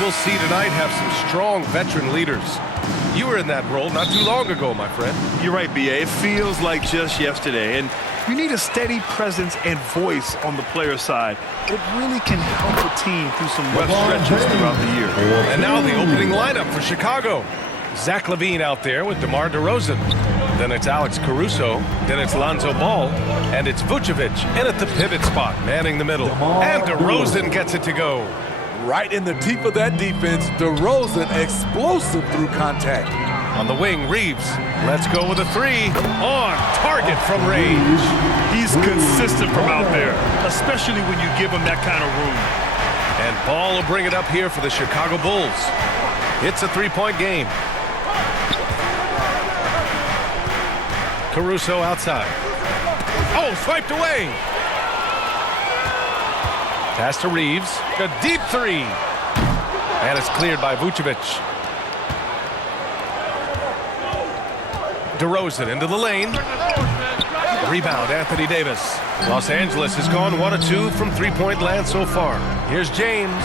we'll see tonight have some strong veteran leaders. You were in that role not too long ago, my friend. You're right, B.A. It feels like just yesterday, and you need a steady presence and voice on the player side. It really can help a team through some rough stretches throughout the year. And now the opening lineup for Chicago. Zach LaVine out there with DeMar DeRozan. Then it's Alex Caruso. Then it's Lonzo Ball. And it's Vucevic in at the pivot spot, manning the middle. And DeRozan gets it to go. Right in the teeth of that defense, DeRozan explosive through contact. On the wing, Reeves. Let's go with a three. On target from range. He's consistent from out there, especially when you give him that kind of room. And Ball will bring it up here for the Chicago Bulls. It's a three-point game. Caruso outside. Oh, swiped away. Pass to Reeves. A deep three. And it's cleared by Vucevic. DeRozan into the lane. Rebound, Anthony Davis. Los Angeles has gone 1 of 2 from three-point land so far. Here's James.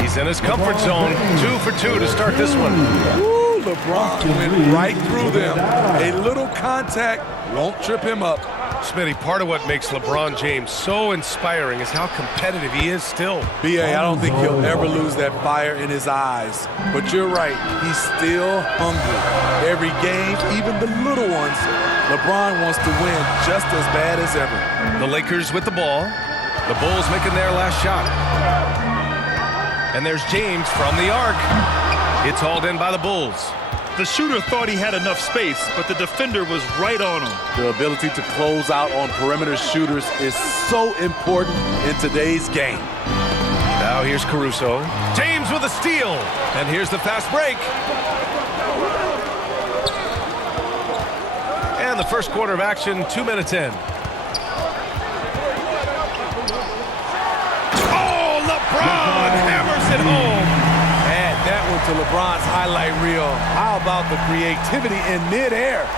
He's in his comfort zone. 2 for 2 to start this one. Ooh, LeBron went right through them. A little contact won't trip him up. Smitty, part of what makes LeBron James so inspiring is how competitive he is still. B.A., I don't think he'll ever lose that fire in his eyes. But you're right, he's still hungry. Every game, even the little ones, LeBron wants to win just as bad as ever. The Lakers with the ball. The Bulls making their last shot. And there's James from the arc. It's hauled in by the Bulls. The shooter thought he had enough space, but the defender was right on him. The ability to close out on perimeter shooters is so important in today's game. Now here's Caruso. James with a steal. And here's the fast break. And the first quarter of action, 2 minutes in. Oh, LeBron hammers it home. That went to LeBron's highlight reel. How about the creativity in midair?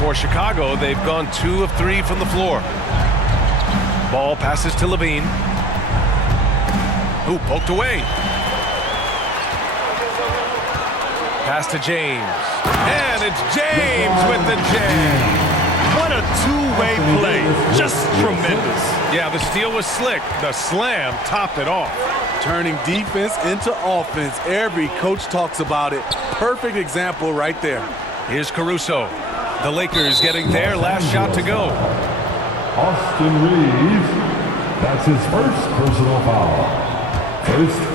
For Chicago, they've gone 2 of 3 from the floor. Ball passes to LaVine. Who poked away. Pass to James. And it's James with the jam. What a two-way play. Just tremendous. Yeah, the steal was slick. The slam topped it off. Turning defense into offense. Every coach talks about it. Perfect example right there. Here's Caruso. The Lakers getting their last shot to go. Austin Reeves. That's his first personal foul.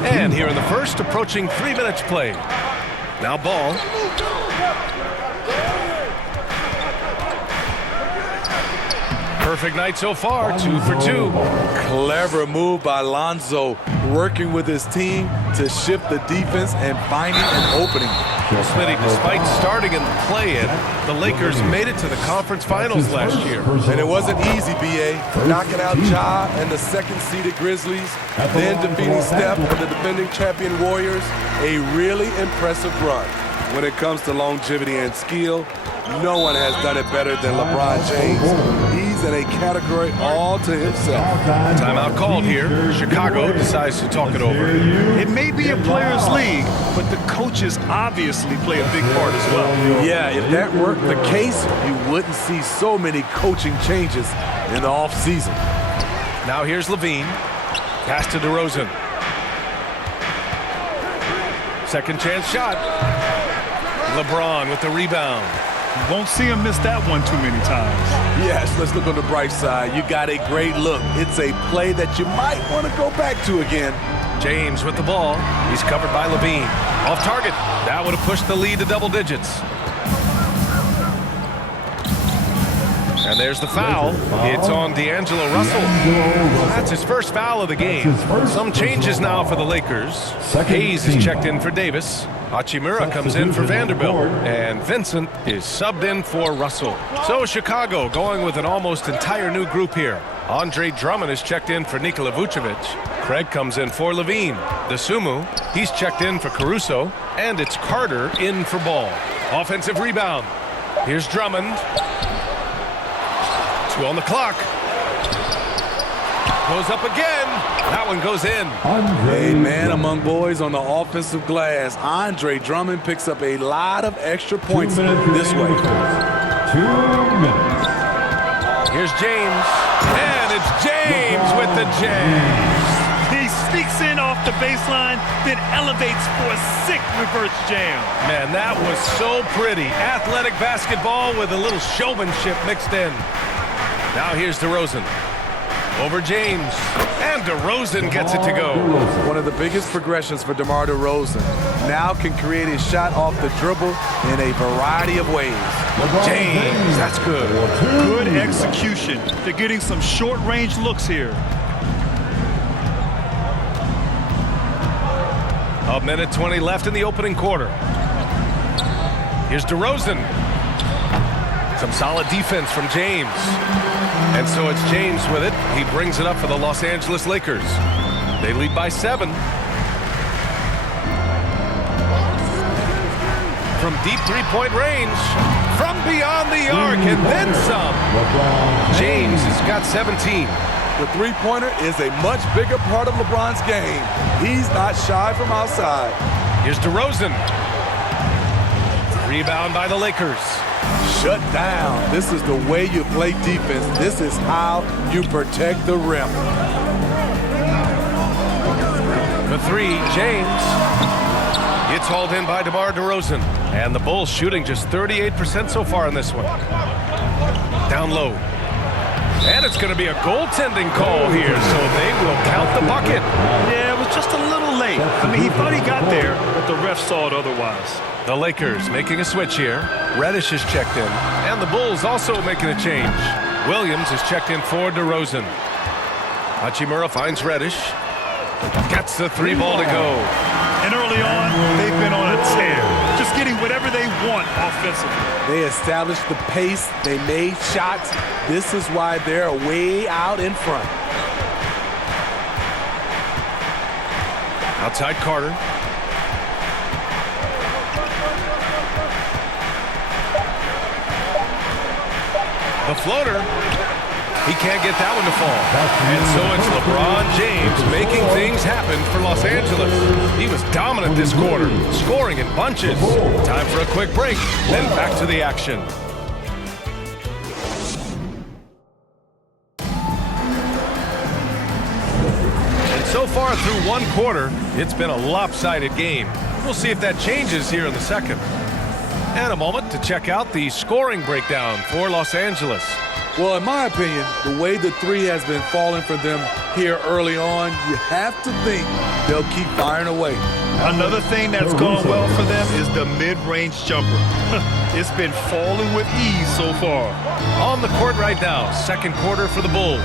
And here in the first, approaching 3 minutes played. Now Ball. Perfect night so far, 2 for 2. Clever move by Lonzo, working with his team to shift the defense and finding an opening. Smitty, despite starting in the play-in, the Lakers made it to the conference finals last year. And it wasn't easy, B.A. Knocking out Ja and the second-seeded Grizzlies, then defeating Steph and the defending champion Warriors. A really impressive run. When it comes to longevity and skill, no one has done it better than LeBron James. He's in a category all to himself. Timeout called here. Chicago decides to talk it over. It may be a players' league, but the coaches obviously play a big part as well. Yeah, if that weren't the case, you wouldn't see so many coaching changes in the offseason. Now here's LaVine. Pass to DeRozan. Second chance shot. LeBron with the rebound. You won't see him miss that one too many times. Yes, let's look on the bright side. You got a great look. It's a play that you might want to go back to again. James with the ball. He's covered by LaVine. Off target. That would have pushed the lead to double digits. And there's the foul. It's on D'Angelo Russell. That's his first foul of the game. Some changes now for the Lakers. Hayes is checked in for Davis. Hachimura comes in for Vanderbilt. And Vincent is subbed in for Russell. So Chicago going with an almost entire new group here. Andre Drummond is checked in for Nikola Vucevic. Craig comes in for LaVine. Dosunmu, he's checked in for Caruso. And it's Carter in for Ball. Offensive rebound. Here's Drummond. 2 on the clock. Goes up again. That one goes in. Hey, man among boys on the offensive glass. Andre Drummond picks up a lot of extra points this way. 2 minutes. Here's James. And it's James with the jam. He sneaks in off the baseline, then elevates for a sick reverse jam. Man, that was so pretty. Athletic basketball with a little showmanship mixed in. Now here's DeRozan. Over James. And DeRozan gets it to go. One of the biggest progressions for DeMar DeRozan. Now can create a shot off the dribble in a variety of ways. James, that's good. Good execution. They're getting some short-range looks here. A minute 20 left in the opening quarter. Here's DeRozan. Some solid defense from James. And so it's James with it. He brings it up for the Los Angeles Lakers. They lead by 7. From deep three-point range. From beyond the arc and then some. James has got 17. The three-pointer is a much bigger part of LeBron's game. He's not shy from outside. Here's DeRozan. Rebound by the Lakers. Shut down. This is the way you play defense. This is how you protect the rim. The three, James. It's hauled in by DeMar DeRozan. And the Bulls shooting just 38% so far in this one. Down low. And it's going to be a goaltending call here, so they will count the bucket. Yeah, it was just a little late. I mean, he thought he got there, but the ref saw it otherwise. The Lakers making a switch here. Reddish is checked in. And the Bulls also making a change. Williams is checked in for DeRozan. Hachimura finds Reddish. Gets the 3 ball to go. And early on, they've been on a tear. Just getting whatever they want offensively. They established the pace. They made shots. This is why they're way out in front. Outside Carter. The floater. He can't get that one to fall. And so it's LeBron James making things happen for Los Angeles. He was dominant this quarter, scoring in bunches. Time for a quick break, then back to the action. And so far through one quarter, it's been a lopsided game. We'll see if that changes here in the second. And a moment to check out the scoring breakdown for Los Angeles. Well, in my opinion, the way the three has been falling for them here early on, you have to think they'll keep firing away. Another thing that's gone well for them is the mid-range jumper. It's been falling with ease so far. On the court right now, second quarter for the Bulls.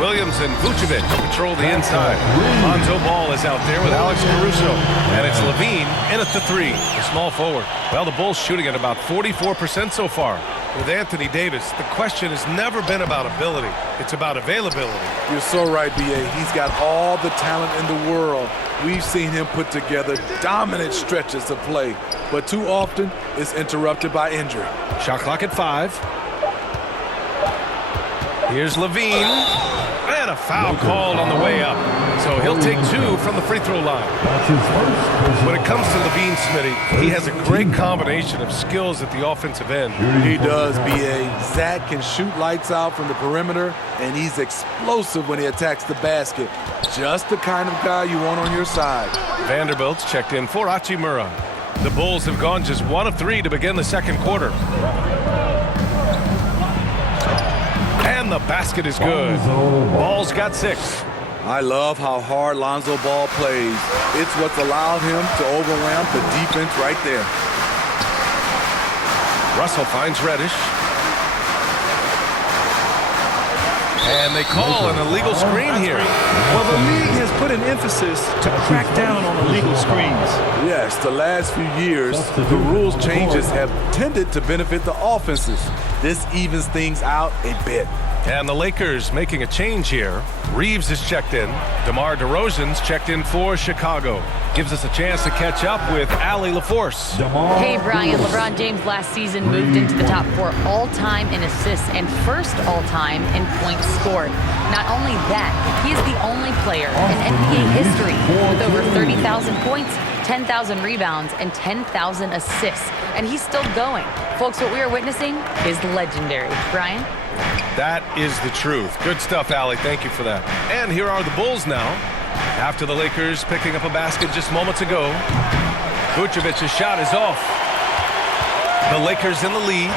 Williams and Vucevic control the inside. Lonzo Ball is out there with Alex Caruso. And it's Levine in at the 3, the small forward. Well, the Bulls shooting at about 44% so far. With Anthony Davis, the question has never been about ability. It's about availability. You're so right, B.A. He's got all the talent in the world. We've seen him put together dominant stretches of play, but too often it's interrupted by injury. Shot clock at 5. Here's Levine. And a foul called on the way up. So he'll take 2 from the free throw line. When it comes to Levine, Smitty, he has a great combination of skills at the offensive end. He does, B.A. Zach can shoot lights out from the perimeter, and he's explosive when he attacks the basket. Just the kind of guy you want on your side. Vanderbilt's checked in for Hachimura. The Bulls have gone just 1 of 3 to begin the second quarter. And the basket is good. Ball's got 6. I love how hard Lonzo Ball plays. It's what's allowed him to overwhelm the defense right there. Russell finds Reddish. And they call an illegal screen here. Well, the league has put an emphasis to crack down on illegal screens. Yes, the last few years, the rules changes have tended to benefit the offenses. This evens things out a bit. And the Lakers making a change here. Reeves is checked in. DeMar DeRozan's checked in for Chicago. Gives us a chance to catch up with Allie LaForce. Hey, Brian. LeBron James last season moved into the top 4 all-time in assists and first all-time in points scored. Not only that, he is the only player in NBA history with over 30,000 points, 10,000 rebounds, and 10,000 assists. And he's still going. Folks, what we are witnessing is legendary. Brian? That is the truth. Good stuff, Allie. Thank you for that. And here are the Bulls now. After the Lakers picking up a basket just moments ago. Vucevic's shot is off. The Lakers in the lead.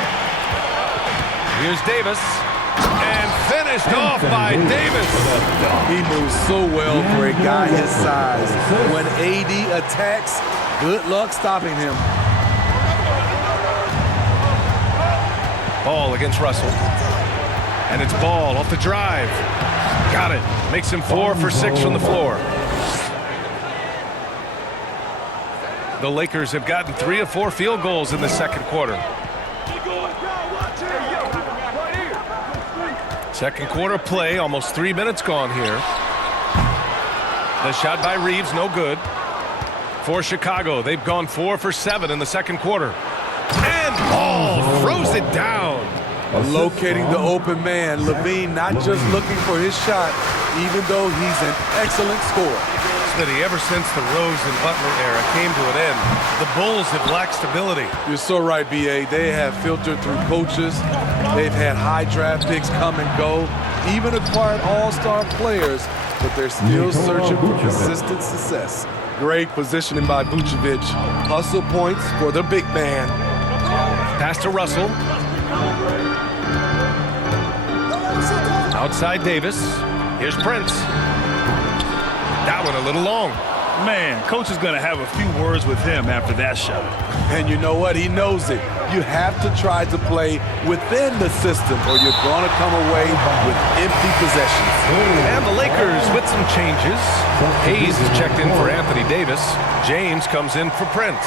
Here's Davis. And finished off by Davis. He moves so well for a guy his size. When AD attacks, good luck stopping him. Ball against Russell. And it's Ball off the drive. Got it. Makes him 4 for 6 from the floor. The Lakers have gotten 3 of 4 field goals in the second quarter. Second quarter play, almost 3 minutes gone here. The shot by Reeves, no good. For Chicago, they've gone 4 for 7 in the second quarter. And Ball throws it down. Locating the open man. Levine not just looking for his shot, even though he's an excellent scorer. Smitty, ever since the Rose and Butler era came to an end, the Bulls have lacked stability. You're so right, B.A. They have filtered through coaches. They've had high draft picks come and go, even acquired all-star players, but they're still searching for consistent success. Great positioning by Vucevic. Hustle points for the big man. Pass to Russell. Outside Davis. Here's Prince. That one a little long. Man, coach is going to have a few words with him after that shot. And you know what? He knows it. You have to try to play within the system or you're going to come away with empty possessions. And the Lakers with some changes. Hayes is checked in for Anthony Davis. James comes in for Prince.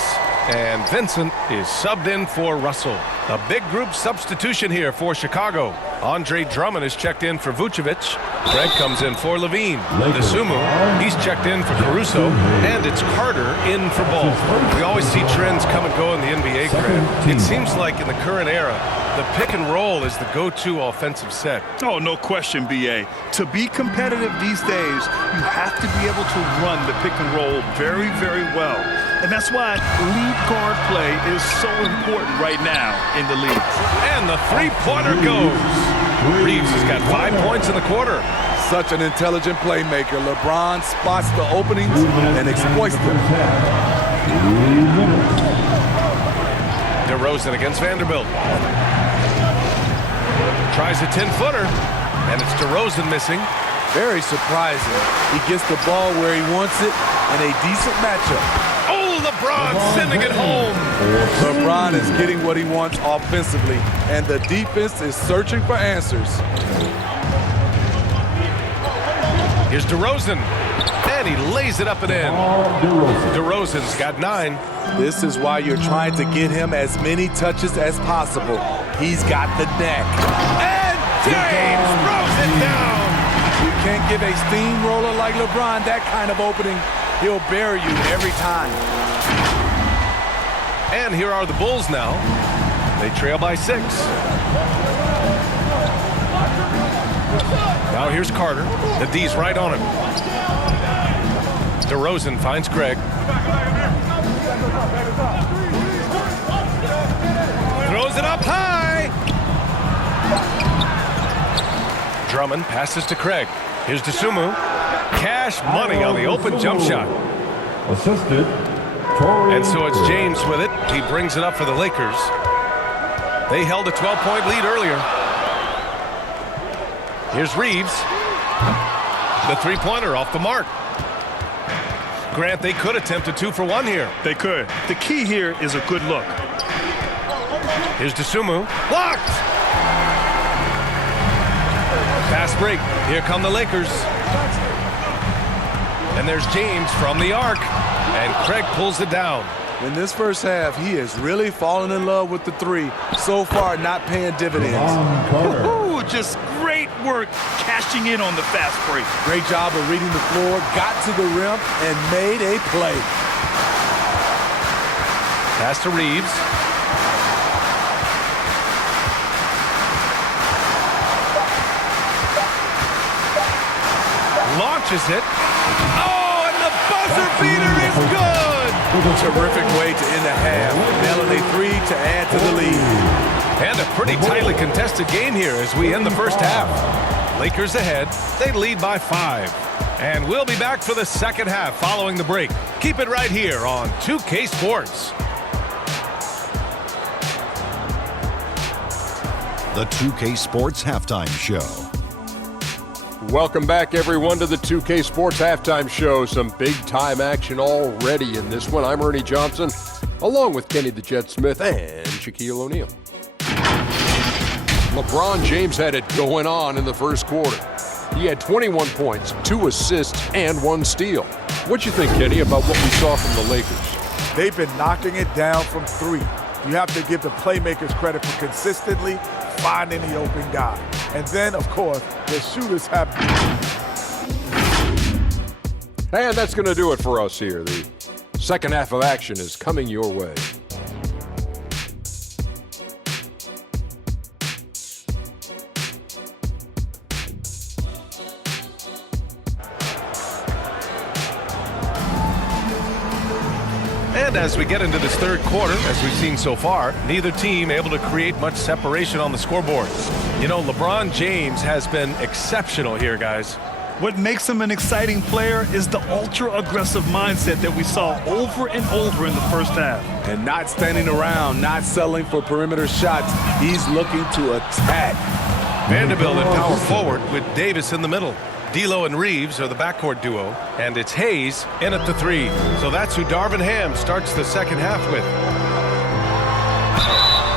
And Vincent is subbed in for Russell. A big group substitution here for Chicago. Andre Drummond is checked in for Vucevic. Craig comes in for Levine. Desumo, he's checked in for Caruso. And it's Carter in for Ball. We always see trends come and go in the NBA, Craig. It seems like in the current era, the pick and roll is the go-to offensive set. Oh, no question, B.A. To be competitive these days, you have to be able to run the pick and roll very, very well. And that's why lead guard play is so important right now in the league. And the three-pointer goes. Reeves has got 5 points in the quarter. Such an intelligent playmaker. LeBron spots the openings and exploits them. DeRozan against Vanderbilt. Tries a 10-footer, and it's DeRozan missing. Very surprising. He gets the ball where he wants it in a decent matchup. Oh, LeBron sending it home. LeBron is getting what he wants offensively, and the defense is searching for answers. Here's DeRozan, and he lays it up and in. DeRozan's got 9. This is why you're trying to get him as many touches as possible. He's got the neck. And James throws it down. You can't give a steamroller like LeBron that kind of opening. He'll bury you every time. And here are the Bulls now. They trail by 6. Now here's Carter. The D's right on him. DeRozan finds Craig. Throws it up high. Drummond passes to Craig. Here's Desumo. Cash money on the open jump shot. Assisted. And so it's James with it. He brings it up for the Lakers. They held a 12-point lead earlier. Here's Reeves. The three-pointer off the mark. Grant, they could attempt a 2 for 1 here. They could. The key here is a good look. Here's Desumo. Blocked! Fast break. Here come the Lakers. And there's James from the arc. And Craig pulls it down. In this first half, he has really fallen in love with the 3. So far, not paying dividends. Ooh, just great footwork, cashing in on the fast break. Great job of reading the floor, got to the rim, and made a play. Pass to Reeves. Launches it. Oh, and the buzzer beater is good! Terrific way to end the half. Nailing a three to add to the lead. And a pretty tightly contested game here as we end the first half. Lakers ahead. They lead by 5. And we'll be back for the second half following the break. Keep it right here on 2K Sports. The 2K Sports Halftime Show. Welcome back, everyone, to the 2K Sports Halftime Show. Some big-time action already in this one. I'm Ernie Johnson, along with Kenny the Jet Smith and Shaquille O'Neal. LeBron James had it going on in the first quarter. He had 21 points, 2 assists, and 1 steal. What you think, Kenny, about what we saw from the Lakers? They've been knocking it down from 3. You have to give the playmakers credit for consistently finding the open guy. And then, of course, the shooters have... And that's going to do it for us here. The second half of action is coming your way. And as we get into this third quarter, as we've seen so far, neither team able to create much separation on the scoreboards. You know, LeBron James has been exceptional here, guys. What makes him an exciting player is the ultra-aggressive mindset that we saw over and over in the first half. And not standing around, not settling for perimeter shots. He's looking to attack. Vanderbilt at power forward with Davis in the middle. D'Lo and Reeves are the backcourt duo, and it's Hayes in at the 3. So that's who Darvin Ham starts the second half with.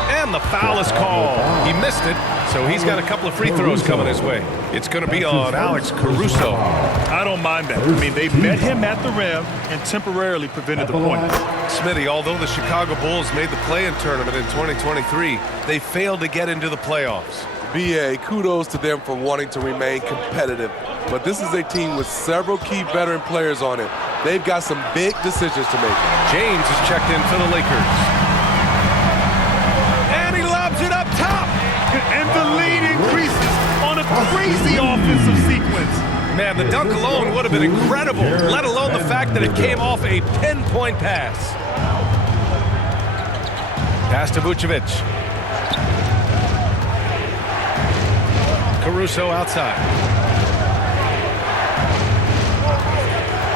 And the foul is called. He missed it, so he's got a couple of free throws coming his way. It's going to be on Alex Caruso. I don't mind that. I mean, they met him at the rim and temporarily prevented the point. Smitty, although the Chicago Bulls made the play-in tournament in 2023, they failed to get into the playoffs. BA, kudos to them for wanting to remain competitive. But this is a team with several key veteran players on it. They've got some big decisions to make. James is checked in for the Lakers. And he lobs it up top. And the lead increases on a crazy offensive sequence. Man, the dunk alone would have been incredible, let alone the fact that it came off a pinpoint pass. Pass to Vucevic. Caruso outside.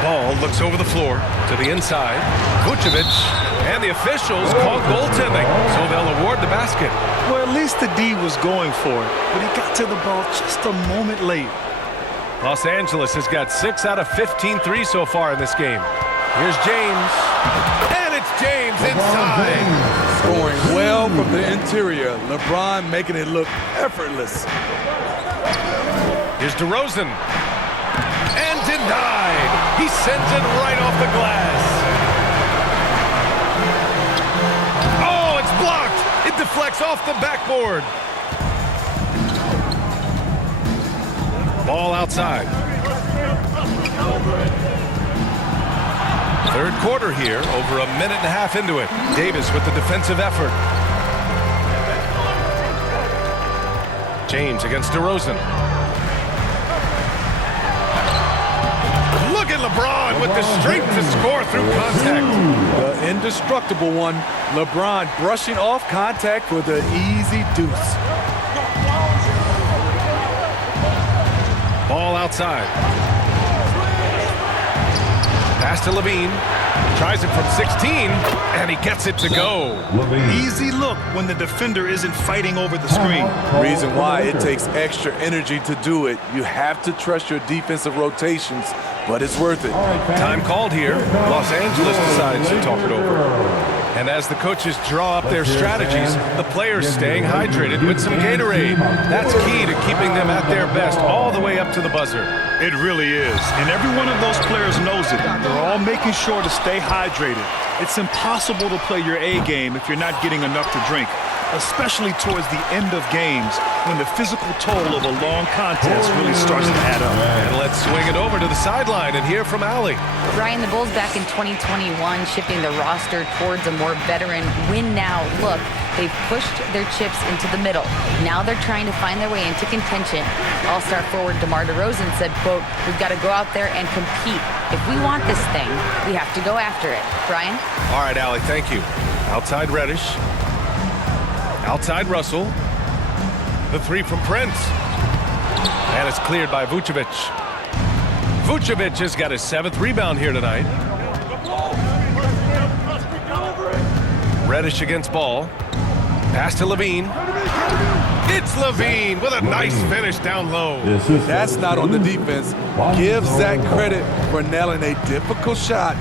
Ball looks over the floor to the inside. Vucevic, and the officials call goaltending, so they'll award the basket. Well, at least the D was going for it, but he got to the ball just a moment late. Los Angeles has got 6 out of 15 threes so far in this game. Here's James, and it's James inside. Scoring well from the interior. LeBron making it look effortless. Here's DeRozan, and denied. He sends it right off the glass. Oh, it's blocked. It deflects off the backboard. Ball outside. Third quarter here, over a minute and a half into it. Davis with the defensive effort. James against DeRozan. Look at LeBron with the strength to score through contact. The indestructible one, LeBron brushing off contact with an easy deuce. Ball outside. Pass to Levine. Tries it from 16, and he gets it to go. Easy look when the defender isn't fighting over the screen. Reason why it takes extra energy to do it. You have to trust your defensive rotations, but it's worth it. Time called here. Los Angeles decides to talk it over. And as the coaches draw up their strategies, the players staying hydrated with some Gatorade. That's key to keeping them at their best all the way up to the buzzer. It really is. And every one of those players knows it. They're all making sure to stay hydrated. It's impossible to play your A game if you're not getting enough to drink. especially towards the end of games when the physical toll of a long contest really starts to add up. And let's swing it over to the sideline and hear from Allie. Brian, the Bulls back in 2021 shifting the roster towards a more veteran win-now look. They've pushed their chips into the middle. Now they're trying to find their way into contention. All-star forward DeMar DeRozan said, quote, "We've got to go out there and compete. If we want this thing, we have to go after it." Brian? All right, Allie, thank you. Outside Reddish. Outside Russell. The three from Prince. And it's cleared by Vucevic. Vucevic has got his 7th rebound here tonight. Reddish against Ball. Pass to Levine. It's Levine with a nice finish down low. That's not on the defense. Give Zach credit for nailing a difficult shot.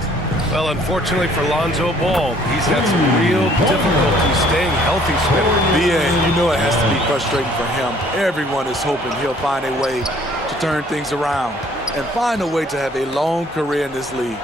Well, unfortunately for Lonzo Ball, he's had some real difficulty staying healthy, Smith. You know it has to be frustrating for him. Everyone is hoping he'll find a way to turn things around and find a way to have a long career in this league.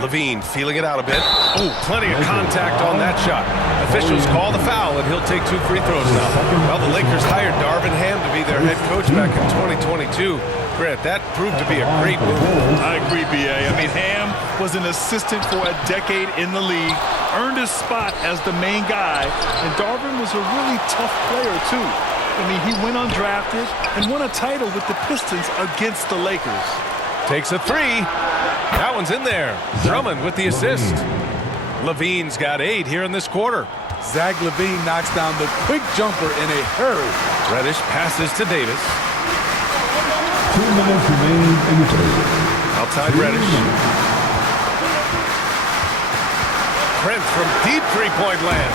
Levine feeling it out a bit. Oh, plenty of contact on that shot. Officials call the foul, and he'll take 2 free throws now. Well, the Lakers hired Darvin Ham to be their head coach back in 2022. Grant, that proved to be a great move. I agree, B.A. I mean, Ham was an assistant for a decade in the league, earned his spot as the main guy, and Darvin was a really tough player, too. I mean, he went undrafted and won a title with the Pistons against the Lakers. Takes a 3. That one's in there. Drummond with the assist. Levine's got 8 here in this quarter. Zach Levine knocks down the quick jumper in a hurry. Reddish passes to Davis. 2 minutes remaining in the third. Outside Reddish. Prince from deep three-point land.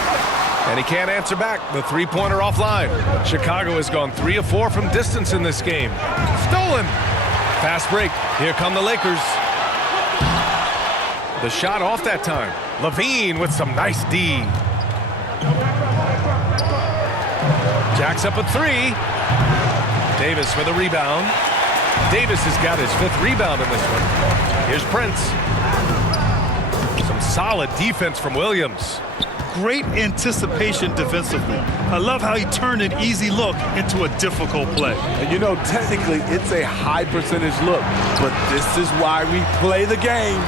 And he can't answer back. The three-pointer offline. Chicago has gone 3 of 4 from distance in this game. Stolen. Fast break. Here come the Lakers. The shot off that time. Levine with some nice D. Jacks up a 3. Davis for the rebound. Davis has got his 5th rebound in this one. Here's Prince. Some solid defense from Williams. Great anticipation defensively. I love how he turned an easy look into a difficult play. And you know, technically, it's a high percentage look, but this is why we play the game.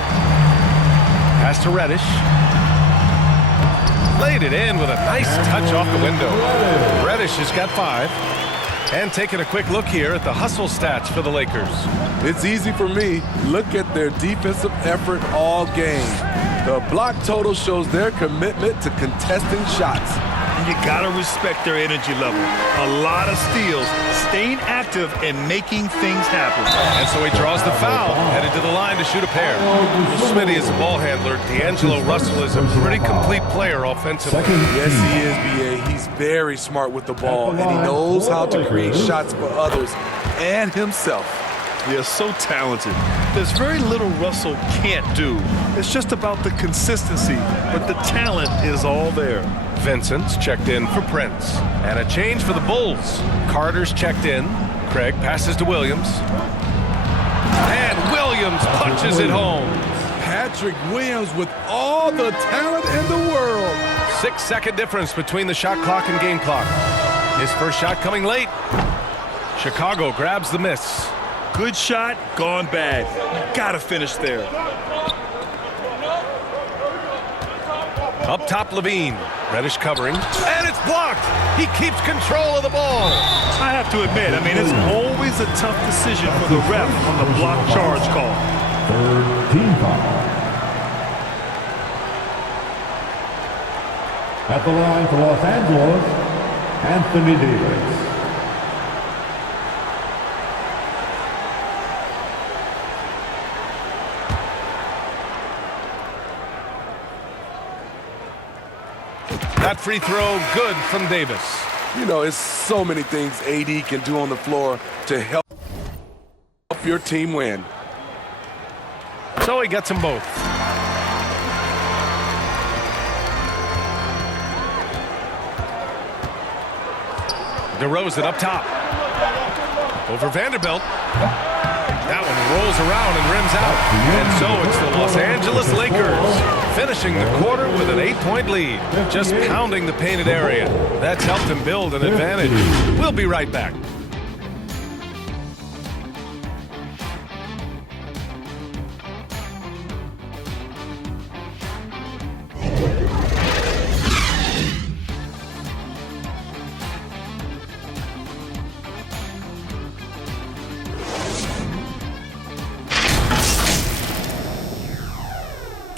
Pass to Reddish. Laid it in with a nice touch off the window. Reddish has got 5. And taking a quick look here at the hustle stats for the Lakers. It's easy for me. Look at their defensive effort all game. The block total shows their commitment to contesting shots. And you gotta respect their energy level. A lot of steals, staying active and making things happen. And so he draws the foul, headed to the line to shoot a pair. Smitty is a ball handler. D'Angelo Russell is a pretty complete player offensively. Yes, he is, B.A. He's very smart with the ball, and he knows how to create shots for others and himself. They're so talented. There's very little Russell can't do. It's just about the consistency, but the talent is all there. Vincent's checked in for Prince. And a change for the Bulls. Carter's checked in. Craig passes to Williams. And Williams punches it home. Patrick Williams with all the talent in the world. 6-second difference between the shot clock and game clock. His first shot coming late. Chicago grabs the miss. Good shot, gone bad. You gotta finish there. Up top, Levine. Reddish covering. And it's blocked. He keeps control of the ball. I have to admit, I mean, it's always a tough decision for the ref on the block charge call. 3rd team foul. At the line for Los Angeles, Anthony Davis. That free throw good from Davis. You know, it's so many things AD can do on the floor to help your team win. So he gets them both. DeRozan up top. Over Vanderbilt. That one rolls around and rims out. And so it's the Los Angeles Lakers finishing the quarter with an 8-point lead, just pounding the painted area. That's helped them build an advantage. We'll be right back.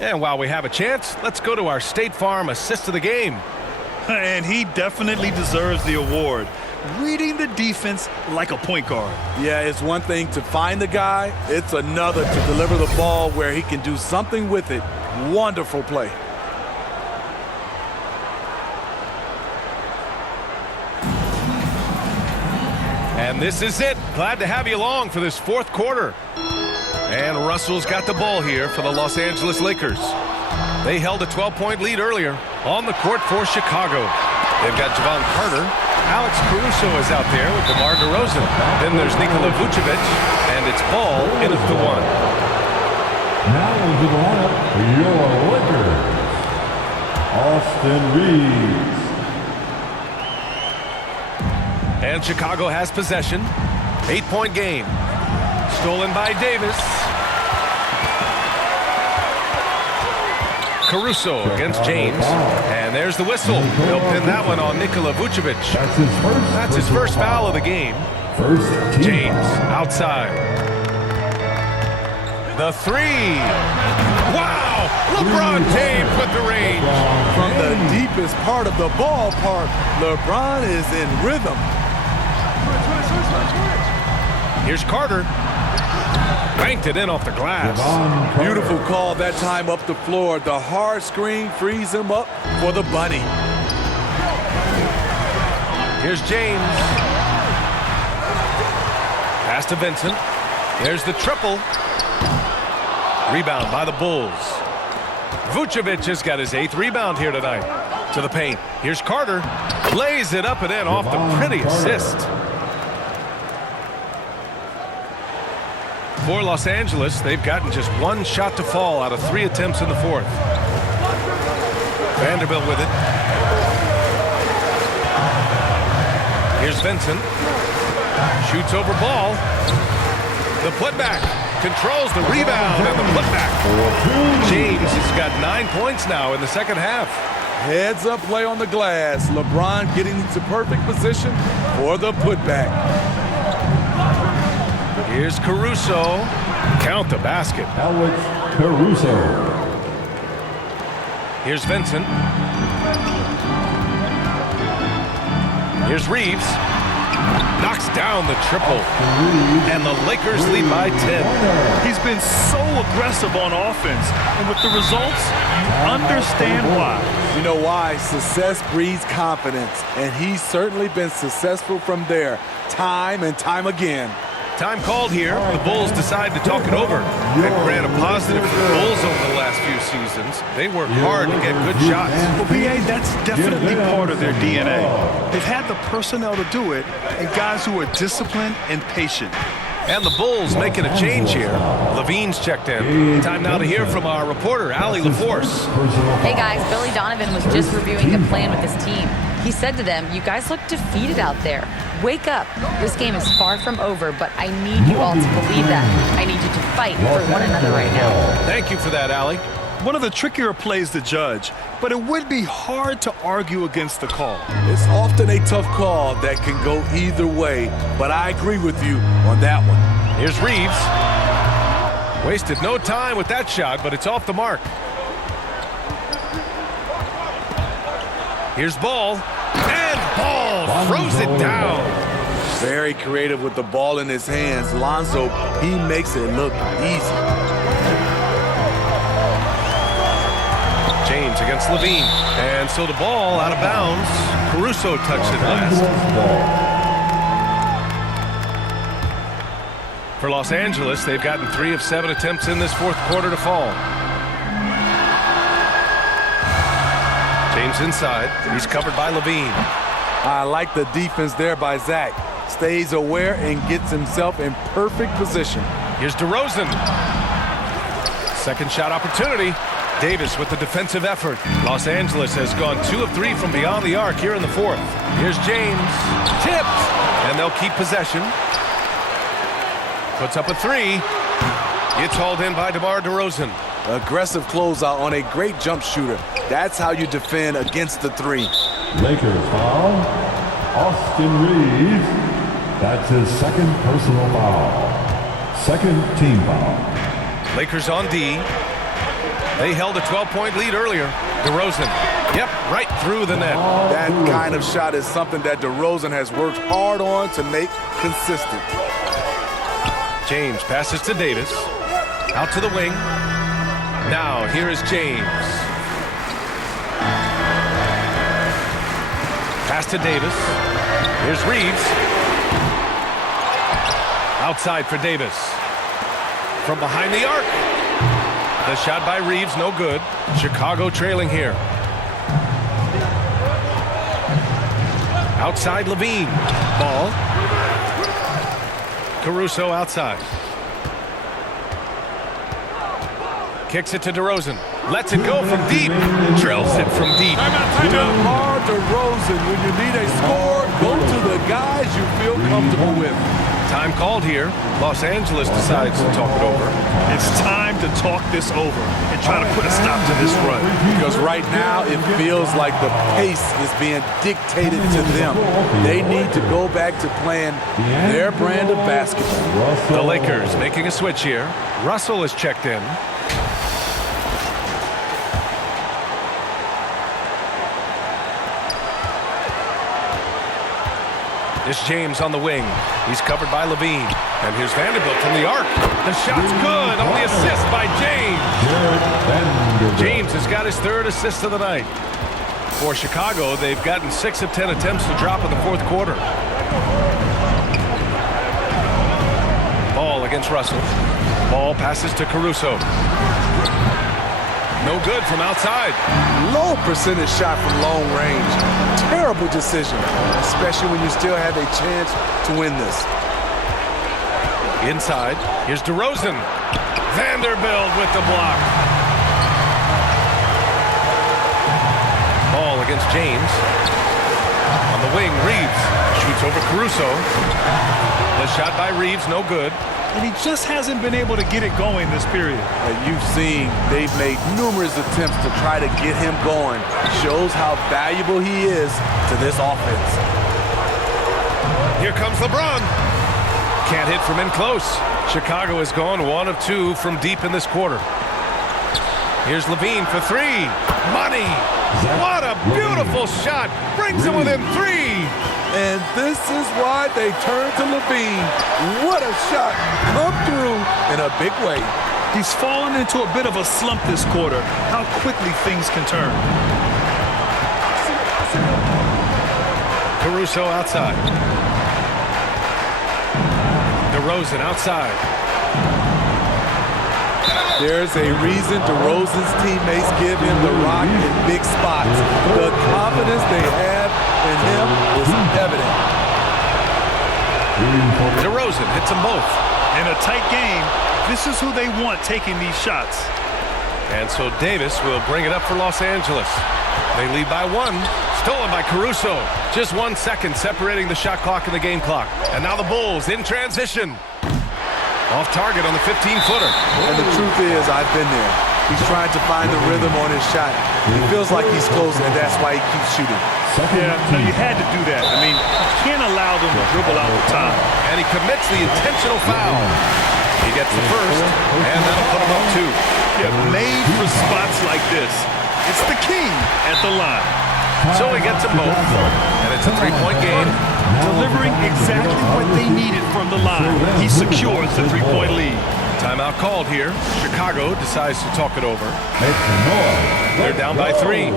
And while we have a chance, let's go to our State Farm assist of the game. And he definitely deserves the award. Reading the defense like a point guard. Yeah, it's one thing to find the guy. It's another to deliver the ball where he can do something with it. Wonderful play. And this is it. Glad to have you along for this fourth quarter. And Russell's got the ball here for the Los Angeles Lakers. They held a 12-point lead earlier on the court for Chicago. They've got Javon Carter. Alex Caruso is out there with DeMar DeRozan. Then there's Nikola Vucevic, and it's ball in at the 1. Now into the lineup for your Lakers, Austin Reeves. And Chicago has possession. 8-point game. Stolen by Davis. Caruso against James. And there's the whistle. They'll pin that one on Nikola Vucevic. That's his first foul of the game. James outside. The 3. Wow! LeBron James with the range. From the deepest part of the ballpark, LeBron is in rhythm. Here's Carter. Banked it in off the glass. Beautiful call that time up the floor. The hard screen frees him up for the bunny. Here's James. Pass to Vincent. There's the triple. Rebound by the Bulls. Vucevic has got his 8th rebound here tonight. To the paint. Here's Carter. Lays it up and in off the pretty assist. For Los Angeles, they've gotten just 1 shot to fall out of 3 attempts in the fourth. Vanderbilt with it. Here's Vincent. Shoots over ball. The putback. Controls the rebound and the putback. James has got 9 points now in the second half. Heads up play on the glass. LeBron getting into perfect position for the putback. Here's Caruso. Count the basket. Alex Caruso. Here's Vincent. Here's Reeves. Knocks down the triple. And the Lakers lead by 10. He's been so aggressive on offense. And with the results, you understand why. You know why? Success breeds confidence. And he's certainly been successful from there, time and time again. Time called here. The Bulls decide to talk it over. And ran a positive for the Bulls over the last few seasons. They work hard to get good shots. Well, B.A., that's definitely part of their DNA. They've had the personnel to do it, and guys who are disciplined and patient. And the Bulls making a change here. Levine's checked in. Time now to hear from our reporter, Allie LaForce. Hey guys, Billy Donovan was just reviewing the plan with his team. He said to them, "You guys look defeated out there. Wake up. This game is far from over, but I need you all to believe that. I need you to fight for one another right now." Thank you for that, Allie. One of the trickier plays to judge, but it would be hard to argue against the call. It's often a tough call that can go either way, but I agree with you on that one. Here's Reeves. Wasted no time with that shot, but it's off the mark. Here's Ball. And Ball throws it down. Very creative with the ball in his hands. Lonzo, he makes it look easy. James against Levine. And so the ball out of bounds. Caruso touched it last. For Los Angeles, they've gotten 3 of 7 attempts in this fourth quarter to fall. James inside. He's covered by Levine. I like the defense there by Zach. Stays aware and gets himself in perfect position. Here's DeRozan. Second shot opportunity. Davis with the defensive effort. Los Angeles has gone 2 of 3 from beyond the arc here in the fourth. Here's James. Tipped. And they'll keep possession. Puts up a 3. It's hauled in by DeMar DeRozan. Aggressive closeout on a great jump shooter. That's how you defend against the 3. Lakers foul. Austin Reeves. That's his second personal foul. Second team foul. Lakers on D. They held a 12-point lead earlier. DeRozan. Yep, right through the net. That kind of shot is something that DeRozan has worked hard on to make consistent. James passes to Davis. Out to the wing. Now, here is James. Pass to Davis. Here's Reeves. Outside for Davis. From behind the arc. The shot by Reeves, no good. Chicago trailing here. Outside Levine. Ball. Caruso outside. Kicks it to DeRozan. Lets it go from deep. Drills it from deep. DeMar DeRozan, when you need a score, go to the guys you feel comfortable with. Time called here. Los Angeles decides to talk it over. It's time to talk this over and try to put a stop to this run. Because right now it feels like the pace is being dictated to them. They need to go back to playing their brand of basketball. The Lakers making a switch here. Russell is checked in. It's James on the wing. He's covered by Levine. And here's Vanderbilt from the arc. The shot's good on the assist by James. James has got his 3rd assist of the night. For Chicago, they've gotten 6 of 10 attempts to drop in the 4th quarter. Ball against Russell. Ball passes to Caruso. No good from outside. Low percentage shot from long range. Terrible decision, especially when you still have a chance to win this. Inside, here's DeRozan. Vanderbilt with the block. Ball against James. On the wing, Reeves shoots over Caruso. The shot by Reeves, no good. And he just hasn't been able to get it going this period. You've seen they've made numerous attempts to try to get him going. Shows how valuable he is to this offense. Here comes LeBron. Can't hit from in close. Chicago has gone 1 of 2 from deep in this quarter. Here's Levine for 3. Money. What a beautiful shot. Brings him within 3. And this is why they turn to Levine. What a shot. Come through in a big way. He's fallen into a bit of a slump this quarter. How quickly things can turn. Caruso outside. DeRozan outside. There's a reason DeRozan's teammates give him the rock in big spots. The confidence they have in him is evident. DeRozan hits them both. In a tight game, this is who they want taking these shots. And so Davis will bring it up for Los Angeles. They lead by 1. Stolen by Caruso. Just 1 second separating the shot clock and the game clock. And now the Bulls in transition. Off target on the 15-footer. And the truth is, I've been there. He's trying to find the rhythm on his shot. He feels like he's close, and that's why he keeps shooting. Yeah, no, you had to do that. I mean, you can't allow them to dribble out the time. And he commits the intentional foul. He gets the first, and that'll put him up 2. Yeah, made for spots like this. It's the king at the line. So he gets them both, and it's a 3-point game. Delivering exactly what they needed from the line. He secures the 3-point lead. Timeout called here. Chicago decides to talk it over. They're down by 3.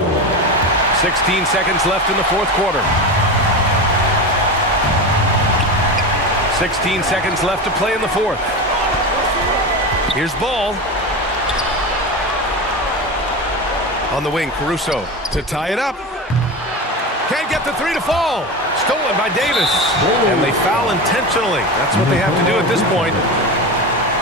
16 seconds left in the 4th quarter. 16 seconds left to play in the 4th. Here's Ball. On the wing, Caruso to tie it up. Can't get the 3 to fall. Stolen by Davis. And they foul intentionally. That's what they have to do at this point.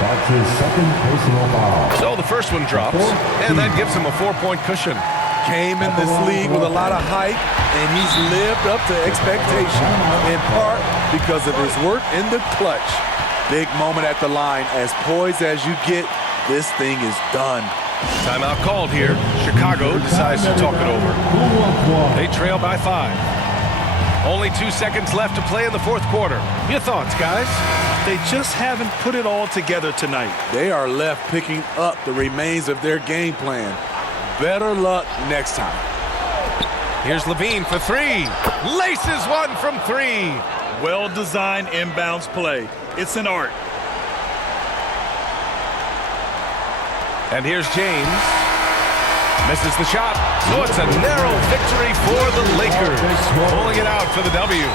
That's his second personal foul. So the first one drops, and that gives him a 4-point cushion. Came in this league with a lot of hype, and he's lived up to expectation, in part because of his work in the clutch. Big moment at the line. As poised as you get, this thing is done. Timeout called here. Chicago decides to talk it over. They trail by 5. Only 2 seconds left to play in the fourth quarter. Your thoughts, guys? They just haven't put it all together tonight. They are left picking up the remains of their game plan. Better luck next time. Here's Levine for 3. Laces one from 3. Well-designed inbounds play. It's an art. And here's James. Misses the shot. So it's a narrow victory for the Lakers. Pulling it out for the W.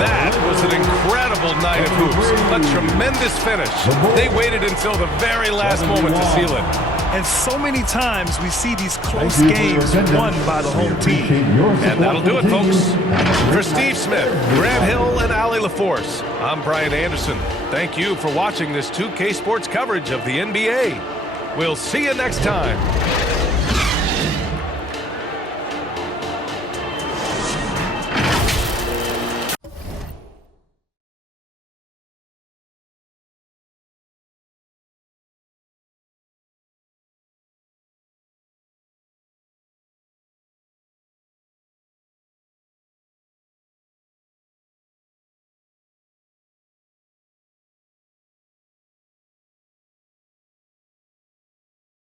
That was an incredible night of hoops. A tremendous finish. They waited until the very last moment to seal it. And so many times we see these close games won by the home team. And that'll do it, folks. For Steve Smith, Grant Hill, and Allie LaForce, I'm Brian Anderson. Thank you for watching this 2K Sports coverage of the NBA. We'll see you next time.